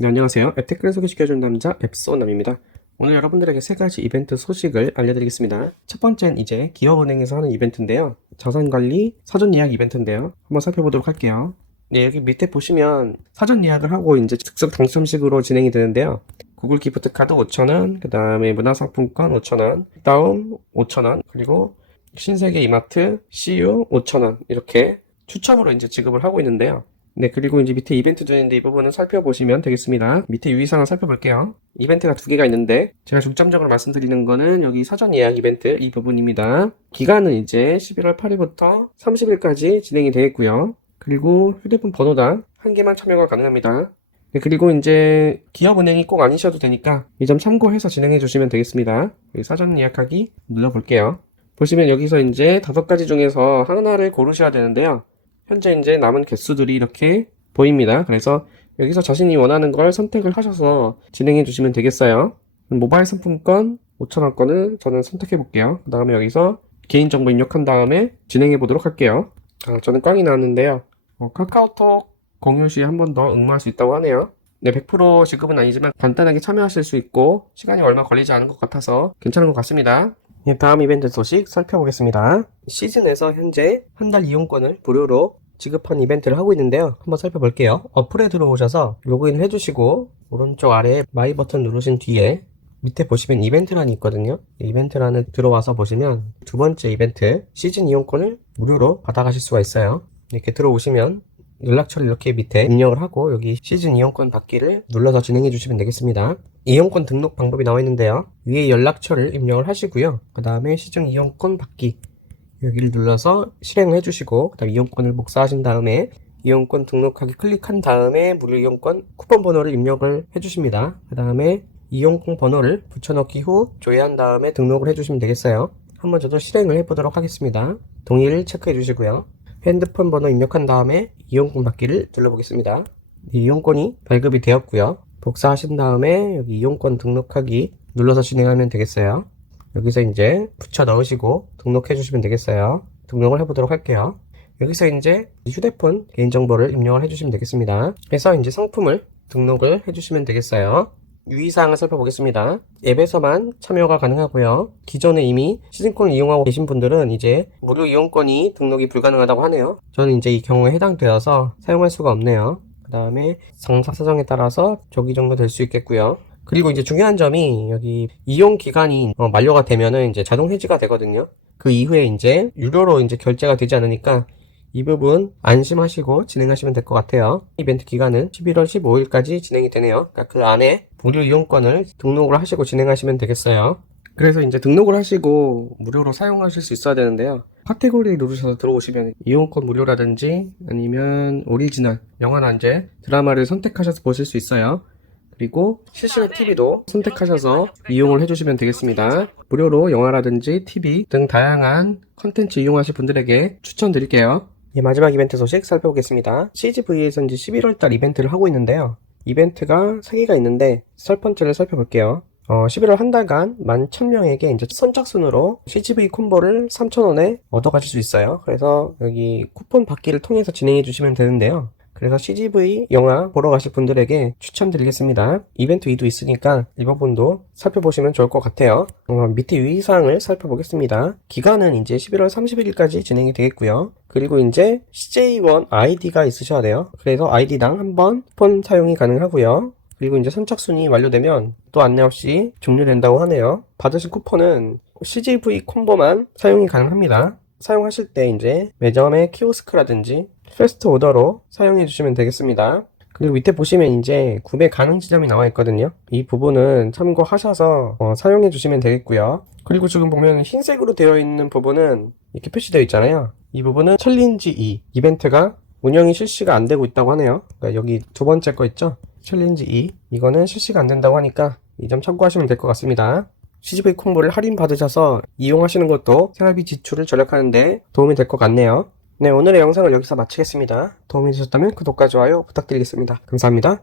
네, 안녕하세요. 앱테크를 소개시켜준 남자 앱소남입니다. 오늘 여러분들에게 세 가지 이벤트 소식을 알려드리겠습니다. 첫 번째는 이제 기업은행에서 하는 이벤트인데요. 자산관리 사전 예약 이벤트인데요. 한번 살펴보도록 할게요. 네, 여기 밑에 보시면 사전 예약을 하고 이제 즉석 당첨식으로 진행이 되는데요. 구글 기프트 카드 5,000원, 그 다음에 문화상품권 5,000원, 다운 5,000원, 그리고 신세계 이마트 CU 5,000원 이렇게 추첨으로 이제 지급을 하고 있는데요. 네, 그리고 이제 밑에 이벤트도 있는데 이 부분은 살펴보시면 되겠습니다. 밑에 유의사항을 살펴볼게요. 이벤트가 두 개가 있는데 제가 중점적으로 말씀드리는 거는 여기 사전 예약 이벤트 이 부분입니다. 기간은 이제 11월 8일부터 30일까지 진행이 되겠고요. 그리고 휴대폰 번호당 한 개만 참여가 가능합니다. 네, 그리고 이제 기업은행이 꼭 아니셔도 되니까 이 점 참고해서 진행해 주시면 되겠습니다. 사전 예약하기 눌러볼게요. 보시면 여기서 이제 다섯 가지 중에서 하나를 고르셔야 되는데요. 현재 이제 남은 개수들이 이렇게 보입니다. 그래서 여기서 자신이 원하는 걸 선택을 하셔서 진행해 주시면 되겠어요. 모바일 상품권 5,000원권을 저는 선택해 볼게요. 그 다음에 여기서 개인정보 입력한 다음에 진행해 보도록 할게요. 아, 저는 꽝이 나왔는데요. 어, 카카오톡 공유 시에 한 번 더 응모할 수 있다고 하네요. 네, 100% 지급은 아니지만 간단하게 참여하실 수 있고 시간이 얼마 걸리지 않은 것 같아서 괜찮은 것 같습니다. 네, 다음 이벤트 소식 살펴보겠습니다. 시즌에서 현재 한 달 이용권을 무료로 지급한 이벤트를 하고 있는데요. 한번 살펴볼게요. 어플에 들어오셔서 로그인 해주시고 오른쪽 아래 마이 버튼 누르신 뒤에 밑에 보시면 이벤트란이 있거든요. 이벤트란에 들어와서 보시면 두 번째 이벤트 시즌 이용권을 무료로 받아가실 수가 있어요. 이렇게 들어오시면 연락처를 이렇게 밑에 입력을 하고 여기 시즌 이용권 받기를 눌러서 진행해 주시면 되겠습니다. 이용권 등록 방법이 나와 있는데요. 위에 연락처를 입력을 하시고요. 그 다음에 시즌 이용권 받기 여기를 눌러서 실행을 해주시고 그다음 이용권을 복사하신 다음에 이용권 등록하기 클릭한 다음에 무료 이용권 쿠폰 번호를 입력을 해주십니다. 그 다음에 이용권 번호를 붙여넣기 후 조회한 다음에 등록을 해주시면 되겠어요. 한번 저도 실행을 해보도록 하겠습니다. 동의를 체크해 주시고요. 핸드폰 번호 입력한 다음에 이용권 받기를 눌러보겠습니다. 이용권이 발급이 되었고요. 복사하신 다음에 여기 이용권 등록하기 눌러서 진행하면 되겠어요. 여기서 이제 붙여 넣으시고 등록해 주시면 되겠어요. 등록을 해보도록 할게요. 여기서 이제 휴대폰 개인정보를 입력을 해주시면 되겠습니다. 그래서 이제 상품을 등록을 해주시면 되겠어요. 유의사항을 살펴보겠습니다. 앱에서만 참여가 가능하고요. 기존에 이미 시즌권을 이용하고 계신 분들은 이제 무료 이용권이 등록이 불가능하다고 하네요. 저는 이제 이 경우에 해당되어서 사용할 수가 없네요. 그 다음에 장사 사정에 따라서 조기 정도 될 수 있겠고요. 그리고 이제 중요한 점이 여기 이용 기간이 어, 만료가 되면은 이제 자동 해지가 되거든요. 그 이후에 이제 유료로 이제 결제가 되지 않으니까 이 부분 안심하시고 진행하시면 될 것 같아요. 이벤트 기간은 11월 15일까지 진행이 되네요. 그러니까 그 안에 무료 이용권을 등록을 하시고 진행하시면 되겠어요. 그래서 이제 등록을 하시고 무료로 사용하실 수 있어야 되는데요. 카테고리 누르셔서 들어오시면 이용권 무료라든지 아니면 오리지널, 영화나 이제 드라마를 선택하셔서 보실 수 있어요. 그리고 실시간 TV도 선택하셔서 이용을 해주시면 되겠습니다. 무료로 영화라든지 TV 등 다양한 컨텐츠 이용하실 분들에게 추천드릴게요. 예, 마지막 이벤트 소식 살펴보겠습니다. CGV에서 이제 11월달 이벤트를 하고 있는데요. 이벤트가 3개가 있는데 첫 번째를 살펴볼게요. 어, 11월 한 달간 11,000명에게 이제 선착순으로 CGV 콤보를 3,000원에 얻어가실 수 있어요. 그래서 여기 쿠폰 받기를 통해서 진행해 주시면 되는데요. 그래서 CGV 영화 보러 가실 분들에게 추천드리겠습니다. 이벤트 2도 있으니까 이 부분도 살펴보시면 좋을 것 같아요. 어, 밑에 유의사항을 살펴보겠습니다. 기간은 이제 11월 31일까지 진행이 되겠고요. 그리고 이제 CJ1 아이디가 있으셔야 돼요. 그래서 아이디당 한 번 폰 사용이 가능하고요. 그리고 이제 선착순이 완료되면 또 안내 없이 종료된다고 하네요. 받으신 쿠폰은 CGV 콤보만 사용이 가능합니다. 사용하실 때 이제 매점의 키오스크라든지 패스트 오더로 사용해 주시면 되겠습니다. 그리고 밑에 보시면 이제 구매 가능 지점이 나와 있거든요. 이 부분은 참고하셔서 어, 사용해 주시면 되겠고요. 그리고 지금 보면 흰색으로 되어 있는 부분은 이렇게 표시되어 있잖아요. 이 부분은 챌린지 2 이벤트가 운영이 실시가 안 되고 있다고 하네요. 그러니까 여기 두 번째 거 있죠? 챌린지 2 이거는 실시가 안 된다고 하니까 이 점 참고하시면 될 것 같습니다. CGV 콤보를 할인 받으셔서 이용하시는 것도 생활비 지출을 절약하는데 도움이 될 것 같네요. 네, 오늘의 영상을 여기서 마치겠습니다. 도움이 되셨다면 구독과 좋아요 부탁드리겠습니다. 감사합니다.